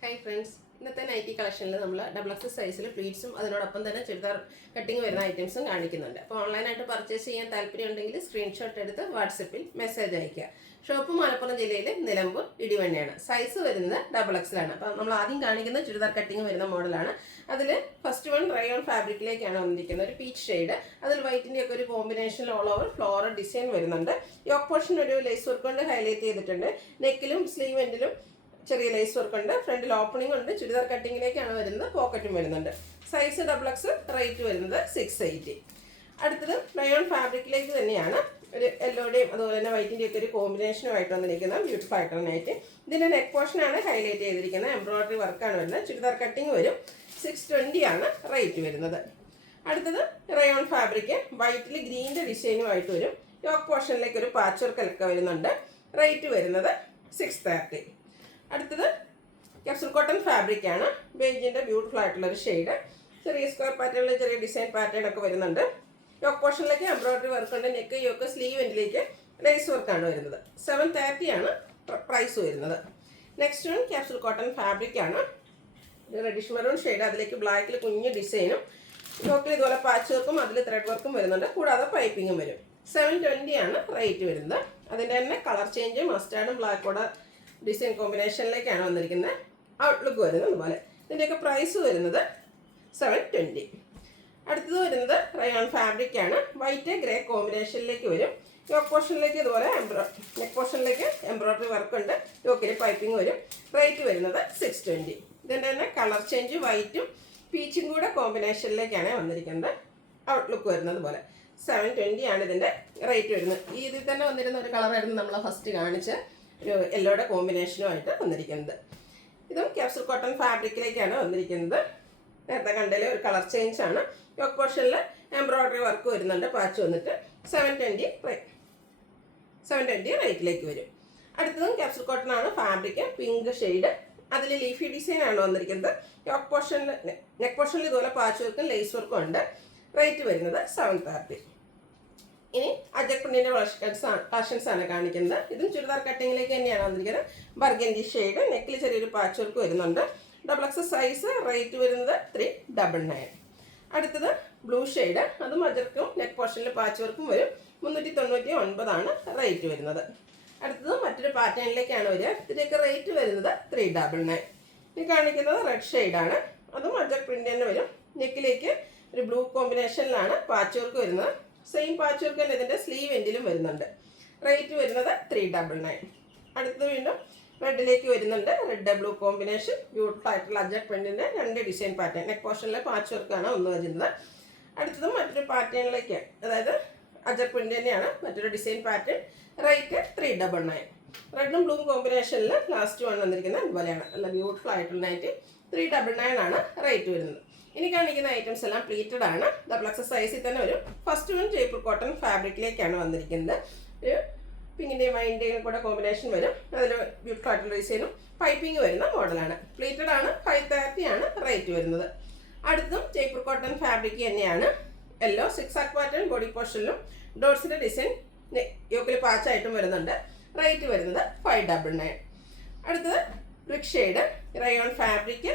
Hi friends, ഇന്നത്തെ nightie കളക്ഷനിൽ നമ്മൾ double X സൈസിൽ പ്ലീറ്റ്സും അതിനോടൊപ്പം തന്നെ ചുരിദാർ കട്ടിങ് വരുന്ന ഐറ്റംസും കാണിക്കുന്നുണ്ട്. അപ്പോൾ ഓൺലൈനായിട്ട് പർച്ചേസ് ചെയ്യാൻ താല്പര്യമുണ്ടെങ്കിൽ സ്ക്രീൻഷോട്ട് എടുത്ത് വാട്സപ്പിൽ മെസ്സേജ് അയയ്ക്കുക. ഷോപ്പ് മലപ്പുറം ജില്ലയിലെ നിലമ്പൂർ ഇടിവണ്ണയാണ്. സൈസ് വരുന്നത് ഡബിൾ എക്സിലാണ്. അപ്പോൾ നമ്മൾ ആദ്യം കാണിക്കുന്ന ചുരിദാർ കട്ടിങ് വരുന്ന മോഡലാണ്. അതിൽ ഫസ്റ്റ് വൺ റയോൺ ഫാബ്രിക്കിലേക്കാണ് വന്നിരിക്കുന്നത്. ഒരു പീച്ച് ഷെയ്ഡ്, അതിൽ വൈറ്റിൻ്റെ ഒക്കെ ഒരു കോമ്പിനേഷനിൽ ഓൾ ഓവർ ഫ്ലോറൽ ഡിസൈൻ വരുന്നുണ്ട്. യോക്ക് പോർഷൻ ഒരു ലേസ് വർക്ക് കൊണ്ട് ഹൈലൈറ്റ് ചെയ്തിട്ടുണ്ട്. നെക്കിലും സ്ലീവ് എൻഡിലും ചെറിയ ലേസ് വർക്ക് ഉണ്ട്. ഫ്രണ്ടിൽ ഓപ്പണിംഗ് ഉണ്ട്. ചുരിദാർ കട്ടിങ്ങിലേക്കാണ് വരുന്നത്. പോക്കറ്റും വരുന്നുണ്ട്. സൈസ് ഡബിൾ എക്സ്, റേറ്റ് വരുന്നത് 680. അടുത്തത് റയോൺ ഫാബ്രിക്കിലേക്ക് തന്നെയാണ്. ഒരു യെല്ലോയുടെയും അതുപോലെ തന്നെ വൈറ്റിൻ്റെയും ഒക്കെ ഒരു കോമ്പിനേഷനുമായിട്ട് വന്നിരിക്കുന്ന ബ്യൂട്ടിഫുൾ ആയിട്ടായിട്ട് ഇതിൻ്റെ നെക്ക് പോർഷനാണ് ഹൈലൈറ്റ് ചെയ്തിരിക്കുന്നത്. എംബ്രോയിഡറി വർക്കാണ് വരുന്നത്. ചുരിദാർ കട്ടിങ് വരും. 620 ആണ് റേറ്റ് വരുന്നത്. അടുത്തത് റയോൺ ഫാബ്രിക് വൈറ്റിൽ ഗ്രീൻ്റെ ഡിസൈനുമായിട്ട് വരും. യോക്ക് പോർഷനിലേക്ക് ഒരു പാച്ച് വർക്കൊക്കെ വരുന്നുണ്ട്. റേറ്റ് വരുന്നത് 630. അടുത്തത് ക്യാപ്സൂൾ കോട്ടൺ ഫാബ്രിക് ആണ്. ബേജിൻ്റെ ബ്യൂട്ടിഫുൾ ആയിട്ടുള്ളൊരു ഷെയ്ഡ്. ചെറിയ സ്ക്വയർ പാറ്റേണിൽ ചെറിയ ഡിസൈൻ പാറ്റേൺ ഒക്കെ വരുന്നുണ്ട്. യോക്ക് പോർഷനിലേക്ക് എംബ്രോയിഡറി വർക്ക് ഉണ്ട്. നെക്ക് യോക്ക് സ്ലീവ് എൻഡിലേക്ക് ലേസ് വർക്കാണ് വരുന്നത്. 730 ആണ് പ്രൈസ് വരുന്നത്. Next one capsule cotton fabric ആണ്. റെഡിഷ് മെറൂൺ ഷെയ്ഡ്, അതിലേക്ക് ബ്ലാക്കിൽ കുഞ്ഞ് ഡിസൈനും യോക്കിൽ ഇതുപോലെ പാച്ച് വർക്കും അതിൽ ത്രെഡ് വർക്കും വരുന്നുണ്ട്. കൂടാതെ പൈപ്പിങ്ങും വരും. 720 ആണ് റേറ്റ് വരുന്നത്. അതിൻ്റെ തന്നെ കളർ ചേഞ്ച് മസ്റ്റാർഡും ബ്ലാക്കോടെ ഡിസൈൻ കോമ്പിനേഷനിലേക്കാണ് വന്നിരിക്കുന്നത്. ഔട്ട്ലുക്ക് വരുന്നത് അതുപോലെ. ഇതിൻ്റെയൊക്കെ പ്രൈസ് വരുന്നത് 720. അടുത്തത് വരുന്നത് റയോൺ ഫാബ്രിക് ആണ്. വൈറ്റ് ഗ്രേ കോമ്പിനേഷനിലേക്ക് വരും. യോക്ക് പോർഷനിലേക്ക് ഇതുപോലെ നെക്ക് പോർഷനിലേക്ക് എംബ്രോയിഡറി വർക്ക് ഉണ്ട്. യോക്കിൽ പൈപ്പിംഗ് വരും. റേറ്റ് വരുന്നത് 620. ഇതിൻ്റെ തന്നെ കളർ ചേഞ്ച് വൈറ്റും പീച്ചും കൂടെ കോമ്പിനേഷനിലേക്കാണ് വന്നിരിക്കുന്നത്. ഔട്ട്ലുക്ക് വരുന്നത് പോലെ. 720 ആണ് ഇതിൻ്റെ റേറ്റ് വരുന്നത്. ഈ ഇതിൽ തന്നെ വന്നിരുന്ന ഒരു കളറായിരുന്നു നമ്മൾ ഫസ്റ്റ് കാണിച്ച് ഒരു യെല്ലോയുടെ കോമ്പിനേഷനുമായിട്ട് വന്നിരിക്കുന്നത്. ഇതും ക്യാപ്സൂൾ കോട്ടൺ ഫാബ്രിക്കിലേക്കാണ് വന്നിരിക്കുന്നത്. നേരത്തെ കണ്ടതിലെ ഒരു കളർ ചേഞ്ച് ആണ്. യോക്ക് പോർഷനിൽ എംബ്രോയിഡറി വർക്ക് വരുന്നുണ്ട്. പാച്ച് വന്നിട്ട് 720 റേറ്റിലേക്ക് വരും. അടുത്തതും ക്യാപ്സൂൾ കോട്ടൺ ആണ്. ഫാബ്രിക് പിങ്ക് ഷെയ്ഡ്, അതിൽ ലീഫി ഡിസൈൻ ആണ് വന്നിരിക്കുന്നത്. യോക്ക് പോർഷനിൽ നെക്ക് പോർഷനിൽ ഇതുപോലെ പാച്ച് വർക്കും ലേസ് വർക്കും ഉണ്ട്. റേറ്റ് വരുന്നത് 730. ഇനി അജക്പ്രിന്റിന്റെ കളക്ഷൻസ് ആണ് കാണിക്കുന്നത്. ഇതും ചുരിദാർ കട്ടിങ്ങിലേക്ക് തന്നെയാണ് വന്നിരിക്കുന്നത്. ബർഗൻഡി ഷെയ്ഡ്, നെക്കിൽ ചെറിയൊരു പാച്ച് വർക്ക് വരുന്നുണ്ട്. ഡബിൾ എക്സ് സൈസ്, റേറ്റ് വരുന്നത് 399. അടുത്തത് ബ്ലൂ ഷെയ്ഡ്, അതും അജർക്കും നെക്ക് പോർഷനിൽ പാച്ച് വർക്കും വരും. 399 ആണ് റേറ്റ് വരുന്നത്. അടുത്തത് മറ്റൊരു പാറ്റേണിലേക്കാണ് വരിക. ഇതിൻ്റെയൊക്കെ റേറ്റ് വരുന്നത് 399. ഇനി കാണിക്കുന്നത് റെഡ് ഷെയ്ഡാണ്. അതും അജക് പ്രിന്റ് തന്നെ വരും. നെക്കിലേക്ക് ഒരു ബ്ലൂ കോമ്പിനേഷനിലാണ് പാച്ച് വർക്ക് വരുന്നത്. സെയിം പാച്ച് വർക്ക് തന്നെ ഇതിൻ്റെ സ്ലീവ് എൻഡിലും വരുന്നുണ്ട്. റേറ്റ് വരുന്നത് 399. അടുത്തത് വീണ്ടും റെഡിലേക്ക് വരുന്നുണ്ട്. റെഡ് ബ്ലൂ കോമ്പിനേഷൻ, ബ്യൂട്ടിഫുൾ ആയിട്ടുള്ള അജക് പ്രിന്റിൻ്റെ 2 ഡിസൈൻ പാറ്റേൺ. നെക്ക് പോർഷനിലെ പാച്ച് വർക്കാണ് ഒന്ന് വരുന്നത്. അടുത്തതും മറ്റൊരു പാറ്റേണിലേക്ക്, അതായത് അജക് പ്രിന്റ് തന്നെയാണ്, മറ്റൊരു ഡിസൈൻ പാറ്റേൺ. റേറ്റ് 399. റെഡും ബ്ലൂ കോമ്പിനേഷനിൽ ലാസ്റ്റ് വൺ വന്നിരിക്കുന്നത് അതുപോലെയാണ്. നല്ല ബ്യൂട്ടിഫുൾ ആയിട്ടുള്ള നൈറ്റ്. 399 ആണ് റേറ്റ് വരുന്നത്. ഇനി കാണിക്കുന്ന ഐറ്റംസ് എല്ലാം പ്ലീറ്റഡ് ആണ്. ഡബിൾ എക്സ് സൈസിൽ തന്നെ വരും. ഫസ്റ്റ് വൺ ജയ്പൂർ കോട്ടൺ ഫാബ്രിക്കിലേക്കാണ് വന്നിരിക്കുന്നത്. ഒരു പിങ്കിൻ്റെയും വൈൻ്റെയും കൂടെ കോമ്പിനേഷൻ വരും. അതിൽ ബ്യൂട്ടിഫുൾ ആയിട്ടുള്ള ഡിസൈനും പൈപ്പിംഗ് വരുന്ന മോഡലാണ്. പ്ലീറ്റഡ് ആണ്. 530 ആണ് റേറ്റ് വരുന്നത്. അടുത്തും ജയ്പൂർ കോട്ടൺ ഫാബ്രിക് തന്നെയാണ്. യെല്ലോ 6 ആക്ക് പാറ്റേൺ ബോഡി പോർഷനിലും ഡോട്ട്സിൻ്റെ ഡിസൈൻ യോക്കിൽ പാച്ചായിട്ടും വരുന്നുണ്ട്. റേറ്റ് വരുന്നത് 599. അടുത്തത് brick shade rayon fabric.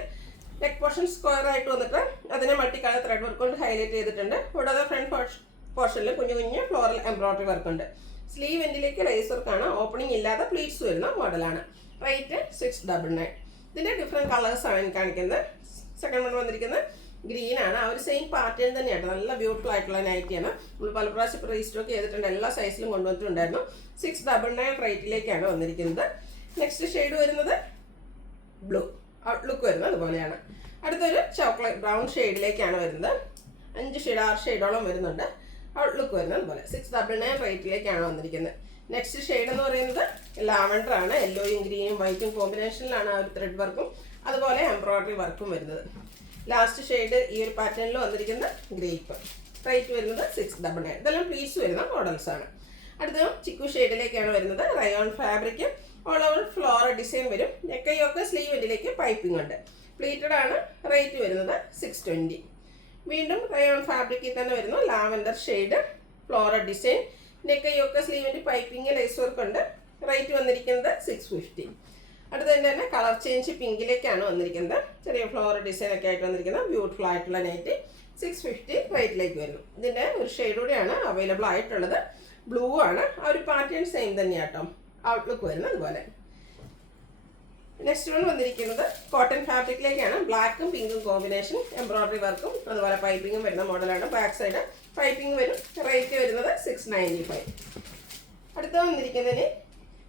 Neck portion square ആയിട്ട് വന്നിട്ട് അതിനെ മൾട്ടി കളർ ത്രെഡ് വർക്ക് കൊണ്ട് ഹൈലൈറ്റ് ചെയ്തിട്ടുണ്ട്. കൂടാതെ ഫ്രണ്ട് പോർഷനിൽ കുഞ്ഞു കുഞ്ഞു ഫ്ലോറൽ എംബ്രോയിഡറി വർക്ക് ഉണ്ട്. സ്ലീവ് എൻഡിലേക്ക് ലേസ് വർക്കാണ്. ഓപ്പണിംഗ് ഇല്ലാതെ പ്ലീറ്റ്സ് വരുന്ന മോഡലാണ്. റേറ്റ് 699. ഇതിൻ്റെ ഡിഫറെൻറ്റ് കളേഴ്സാണ് കാണിക്കുന്നത്. സെക്കൻഡ് വൺ വന്നിരിക്കുന്നത് ഗ്രീൻ ആണ്. ആ ഒരു സെയിം പാറ്റേൺ തന്നെയാണ്. നല്ല ബ്യൂട്ടിഫുൾ ആയിട്ടുള്ള നൈറ്റിയാണ്. നമ്മൾ പല പ്രാവശ്യം റീസ്റ്റോക്ക് ചെയ്തിട്ടുണ്ട്. എല്ലാ സൈസിലും കൊണ്ടുവന്നിട്ടുണ്ടായിരുന്നു. 699 റേറ്റിലേക്കാണ് വന്നിരിക്കുന്നത്. നെക്സ്റ്റ് ഷെയ്ഡ് വരുന്നത് ബ്ലൂ. ഔട്ട്ലുക്ക് വരുന്നത് അതുപോലെയാണ്. അടുത്തൊരു ചോക്ലേറ്റ് ബ്രൗൺ ഷെയ്ഡിലേക്കാണ് വരുന്നത്. 5 ഷെയ്ഡ് 6 ഷെയ്ഡോളം വരുന്നുണ്ട്. ഔട്ട്ലുക്ക് വരുന്നത് അതുപോലെ. 699 റേറ്റിലേക്കാണ് വന്നിരിക്കുന്നത്. നെക്സ്റ്റ് ഷെയ്ഡ് എന്ന് പറയുന്നത് ലാവൻഡർ ആണ്. യെല്ലോയും ഗ്രീനും വൈറ്റും കോമ്പിനേഷനിലാണ് ആ ഒരു ത്രെഡ് വർക്കും അതുപോലെ എംബ്രോയിഡറി വർക്കും വരുന്നത്. ലാസ്റ്റ് ഷെയ്ഡ് ഈ ഒരു പാറ്റേണിൽ വന്നിരിക്കുന്ന ഗ്രേപ്പ്. റേറ്റ് വരുന്നത് 699. ഇതെല്ലാം പ്ലീറ്റ്സ് വരുന്ന മോഡൽസാണ്. അടുത്ത ചിക്കു ഷെയ്ഡിലേക്കാണ് വരുന്നത്. Rayon fabric, all over floral design വരും. നെക്കയൊക്കെ സ്ലീവ് എൻഡിലേക്ക് പൈപ്പിംഗ് ഉണ്ട്. പ്ലീറ്റഡ് ആണ്. റേറ്റ് വരുന്നത് 620. വീണ്ടും റയോൺ ഫാബ്രിക്കിൽ തന്നെ വരുന്നു. ലാവൻഡർ ഷെയ്ഡ്, ഫ്ലോറൽ ഡിസൈൻ, നെക്കയൊക്കെ sleeve end piping lace work ഉണ്ട്. റേറ്റ് വന്നിരിക്കുന്നത് 650. അടുത്തതിൻ്റെ തന്നെ കളർ ചേഞ്ച് പിങ്കിലേക്കാണ് വന്നിരിക്കുന്നത്. ചെറിയ ഫ്ലോർ ഡിസൈൻ ഒക്കെ ആയിട്ട് വന്നിരിക്കുന്നത് ബ്യൂട്ടിഫുൾ ആയിട്ടുള്ള നൈറ്റി 650 റേറ്റിലേക്ക് വരുന്നു. ഇതിൻ്റെ ഒരു ഷെയ്ഡ് കൂടെയാണ് അവൈലബിൾ ആയിട്ടുള്ളത്. ബ്ലൂ ആണ്. ആ ഒരു പാറ്റേൺ സെയിം തന്നെയാണ് കേട്ടോ ഔട്ട്ലുക്ക് വരുന്നത്. അതുപോലെ നെക്സ്റ്റ് വൺ വന്നിരിക്കുന്നത് കോട്ടൺ ഫാബ്രിക്കിലേക്കാണ്. ബ്ലാക്കും പിങ്കും കോമ്പിനേഷൻ, എംബ്രോയിഡറി വർക്കും അതുപോലെ പൈപ്പിങ്ങും വരുന്ന മോഡലാണ്. ബാക്ക് സൈഡ് പൈപ്പിംഗ് വരും. റേറ്റ് വരുന്നത് 695. അടുത്ത വന്നിരിക്കുന്നതിന്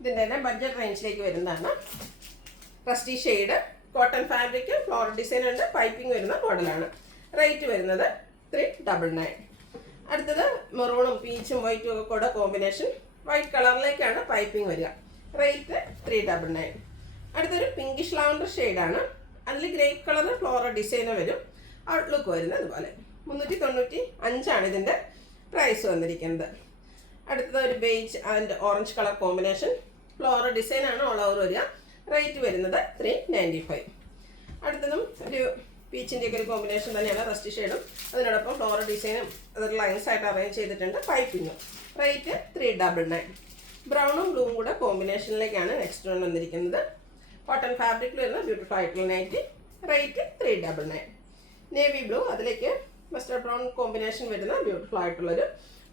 ഇതിൻ്റെ തന്നെ ബഡ്ജറ്റ് റേഞ്ചിലേക്ക് വരുന്നതാണ്. Rusty shade, cotton fabric, floral design ഉണ്ട്, പൈപ്പിംഗ് വരുന്ന മോഡലാണ്. റേറ്റ് വരുന്നത് 399. അടുത്തത് മെറൂണും പീച്ചും വൈറ്റും ഒക്കെ കൂടെ കോമ്പിനേഷൻ, വൈറ്റ് കളറിലേക്കാണ് പൈപ്പിംഗ് വരിക. റേറ്റ് 399. അടുത്തൊരു പിങ്കിഷ് ലാവൻഡർ ഷെയ്ഡാണ്. അതിൽ ഗ്രേപ്പ് കളർ ഫ്ലോറൽ ഡിസൈന് വരും. ഔട്ട്ലുക്ക് വരുന്നത് അതുപോലെ. 395 ഇതിൻ്റെ പ്രൈസ് വന്നിരിക്കുന്നത്. അടുത്തത് ഒരു beige and orange colour combination, floral ഡിസൈനാണ് ഓൾ ഓവർ വരിക. റേറ്റ് വരുന്നത് 395. അടുത്തതും ഒരു പീച്ചിൻ്റെ ഒക്കെ ഒരു കോമ്പിനേഷൻ തന്നെയാണ്. റസ്റ്റ് ഷെയ്ഡും അതിനോടൊപ്പം ഫ്ലോറൽ ഡിസൈനും അതൊരു ലൈൻസ് ആയിട്ട് അറേഞ്ച് ചെയ്തിട്ടുണ്ട്. പൈപ്പിങ്ങും. റേറ്റ് 399. ബ്രൗണും ബ്ലൂവും കൂടെ കോമ്പിനേഷനിലേക്കാണ് നെക്സ്റ്റ് വൺ വന്നിരിക്കുന്നത്. കോട്ടൺ ഫാബ്രിക്കിൽ വരുന്ന ബ്യൂട്ടിഫുൾ ആയിട്ടുള്ള നൈറ്റി. റേറ്റ് 399. നേവി ബ്ലൂ, അതിലേക്ക് മസ്റ്റർഡ് ബ്രൗൺ കോമ്പിനേഷൻ വരുന്ന ബ്യൂട്ടിഫുൾ ആയിട്ടുള്ളൊരു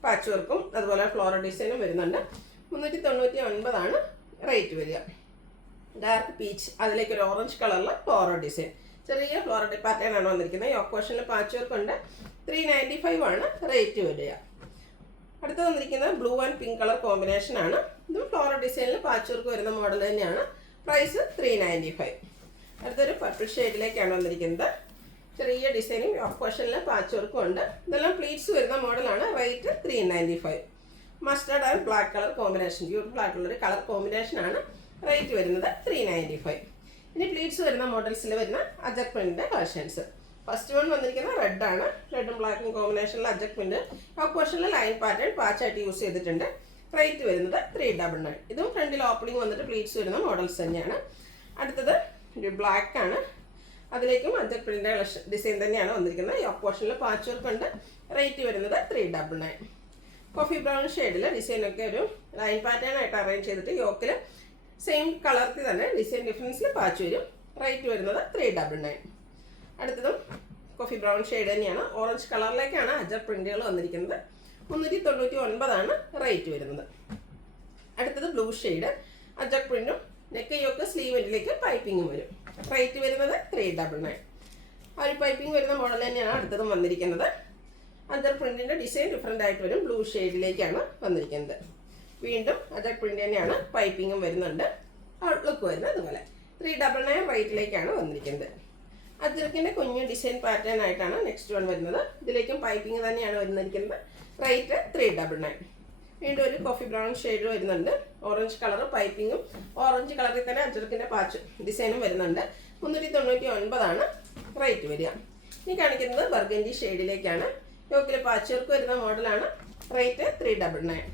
പാച്ച് വർക്കും അതുപോലെ ഫ്ലോറൽ ഡിസൈനും വരുന്നുണ്ട്. 399 റേറ്റ് വരിക. ഡാർക്ക് പീച്ച്, അതിലേക്ക് ഒരു ഓറഞ്ച് കളറിൽ ഫ്ലോറൽ ഡിസൈൻ, ചെറിയ ഫ്ലോറൽ പാറ്റേൺ ആണ് വന്നിരിക്കുന്നത്. യോക്ക് പോർഷനിൽ പാച്ച് വർക്ക് ഉണ്ട്. 395 റേറ്റ് വരിക. അടുത്ത് വന്നിരിക്കുന്നത് blue and pink colour combination ആണ്. ഇതും ഫ്ലോറൽ ഡിസൈനിൽ പാച്ച് വർക്ക് വരുന്ന മോഡൽ തന്നെയാണ്. പ്രൈസ് 395. അടുത്തൊരു പർപ്പിൾ ഷെയ്ഡിലേക്കാണ് വന്നിരിക്കുന്നത്. ചെറിയ ഡിസൈനും യോക്ക് പോർഷനിൽ പാച്ച് വർക്കും ഉണ്ട്. ഇതെല്ലാം പ്ലീറ്റ്സ് വരുന്ന മോഡലാണ്. Rate 395. Mustard and black colour combination, beautiful ആയിട്ടുള്ളൊരു കളർ കോമ്പിനേഷനാണ്. റേറ്റ് വരുന്നത് 395. ഇനി പ്ലീറ്റ്സ് വരുന്ന മോഡൽസിൽ വരുന്ന അജക് പ്രിന്റിൻ്റെ കളക്ഷൻസ്. ഫസ്റ്റ് വൺ വന്നിരിക്കുന്നത് റെഡ് ആണ്. റെഡും ബ്ലാക്കും കോമ്പിനേഷനിൽ അജക് പ്രിന്റ്, യോക്ക് പോർഷനിൽ ലൈൻ പാറ്റേൺ പാച്ചായിട്ട് യൂസ് ചെയ്തിട്ടുണ്ട്. റേറ്റ് വരുന്നത് 399. ഇതും ഫ്രണ്ടിൽ ഓപ്പണിംഗ് വന്നിട്ട് പ്ലീറ്റ്സ് വരുന്ന മോഡൽസ് തന്നെയാണ്. അടുത്തത് ഒരു ബ്ലാക്ക് ആണ്. അതിലേക്കും അജക് പ്രിന്റിൻ്റെ ഡിസൈൻ തന്നെയാണ് വന്നിരിക്കുന്നത്. യോക്ക് പോർഷനിൽ പാച്ച് വർക്ക് ഉണ്ട്. റേറ്റ് വരുന്നത് 399. കോഫി ബ്രൗൺ ഷെയ്ഡിൽ ഡിസൈനൊക്കെ ഒരു ലൈൻ പാറ്റേൺ ആയിട്ട് അറേഞ്ച് ചെയ്തിട്ട് യോക്കിൽ സെയിം കളറിൽ തന്നെ ഡിസൈൻ ഡിഫറൻസിൽ പാച്ച് വരും. റേറ്റ് വരുന്നത് 399. അടുത്തതും കോഫി ബ്രൗൺ ഷെയ്ഡ് തന്നെയാണ്. ഓറഞ്ച് കളറിലേക്കാണ് അജക് പ്രിന്റുകൾ വന്നിരിക്കുന്നത്. 399 റേറ്റ് വരുന്നത്. അടുത്തത് ബ്ലൂ ഷെയ്ഡ്, അജക് പ്രിന്റും നെക്ക് യോക്ക് സ്ലീവിലേക്ക് പൈപ്പിങ്ങും വരും. റേറ്റ് വരുന്നത് 399. ആ ഒരു പൈപ്പിംഗ് വരുന്ന മോഡൽ തന്നെയാണ് അടുത്തതും വന്നിരിക്കുന്നത്. അജക് പ്രിന്റിൻ്റെ ഡിസൈൻ ഡിഫറെൻ്റ് ആയിട്ട് വരും. ബ്ലൂ ഷെയ്ഡിലേക്കാണ് വന്നിരിക്കുന്നത്. വീണ്ടും അജക് പ്രിന്റ് തന്നെയാണ്. പൈപ്പിങ്ങും വരുന്നുണ്ട്. ഔട്ട്ലുക്ക് വരുന്നത് അതുപോലെ. 399 റേറ്റിലേക്കാണ് വന്നിരിക്കുന്നത്. അജക്കിൻ്റെ കുഞ്ഞു ഡിസൈൻ പാറ്റേൺ ആയിട്ടാണ് നെക്സ്റ്റ് വൺ വരുന്നത്. ഇതിലേക്കും പൈപ്പിംഗ് തന്നെയാണ് വന്നിരിക്കുന്നത്. റേറ്റ് 399. വീണ്ടും ഒരു കോഫി ബ്രൗൺ ഷെയ്ഡ് വരുന്നുണ്ട്. ഓറഞ്ച് കളർ പൈപ്പിങ്ങും ഓറഞ്ച് കളറിൽ തന്നെ അജക്കിൻ്റെ പാച്ച് ഡിസൈനും വരുന്നുണ്ട്. 399 റേറ്റ് വരിക. ഇനി കാണിക്കുന്നത് ബർഗൻഡി ഷെയ്ഡിലേക്കാണ്. യോക്കിൽ പാച്ച് വർക്ക് വരുന്ന മോഡലാണ്. റേറ്റ് 399.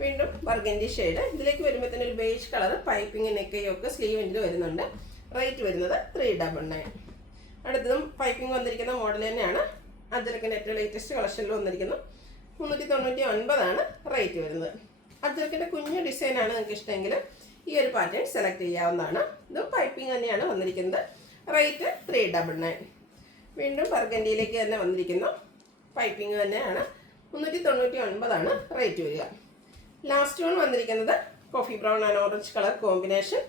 വീണ്ടും ബർഗൻഡി ഷെയ്ഡ്, ഇതിലേക്ക് വരുമ്പോഴത്തേന് ഒരു beige colour piping neck yoke സ്ലീവിൻ്റെ വരുന്നുണ്ട്. റേറ്റ് വരുന്നത് 399. അടുത്തതും പൈപ്പിംഗ് വന്നിരിക്കുന്ന മോഡൽ തന്നെയാണ്. അജരക്കിൻ്റെ ഏറ്റവും ലേറ്റസ്റ്റ് കളക്ഷനിൽ വന്നിരിക്കുന്നു. 399 റേറ്റ് വരുന്നത്. അജരക്കിൻ്റെ കുഞ്ഞു ഡിസൈനാണ് നിങ്ങൾക്ക് ഇഷ്ടമെങ്കിൽ ഈ ഒരു പാറ്റേൺ സെലക്ട് ചെയ്യാവുന്നതാണ്. ഇതും പൈപ്പിംഗ് തന്നെയാണ് വന്നിരിക്കുന്നത്. റേറ്റ് 399. വീണ്ടും ബർഗൻഡിയിലേക്ക് തന്നെ വന്നിരിക്കുന്നു. പൈപ്പിംഗ് തന്നെയാണ്. 399 റേറ്റ് വരിക. ലാസ്റ്റ് വൺ വന്നിരിക്കുന്നത് coffee brown and orange colour combination,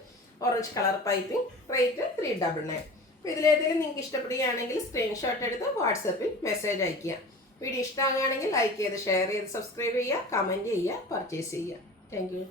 orange colour piping. Rate 399. അപ്പോൾ ഇതിലേതെങ്കിലും നിങ്ങൾക്ക് ഇഷ്ടപ്പെടുകയാണെങ്കിൽ സ്ക്രീൻഷോട്ട് എടുത്ത് വാട്സപ്പിൽ മെസ്സേജ് അയയ്ക്കുക. വീഡിയോ ഇഷ്ടമാകുകയാണെങ്കിൽ ലൈക്ക് ചെയ്ത് ഷെയർ ചെയ്ത് സബ്സ്ക്രൈബ് ചെയ്യുക, കമൻറ്റ് ചെയ്യുക, പർച്ചേസ് ചെയ്യുക. Thank you.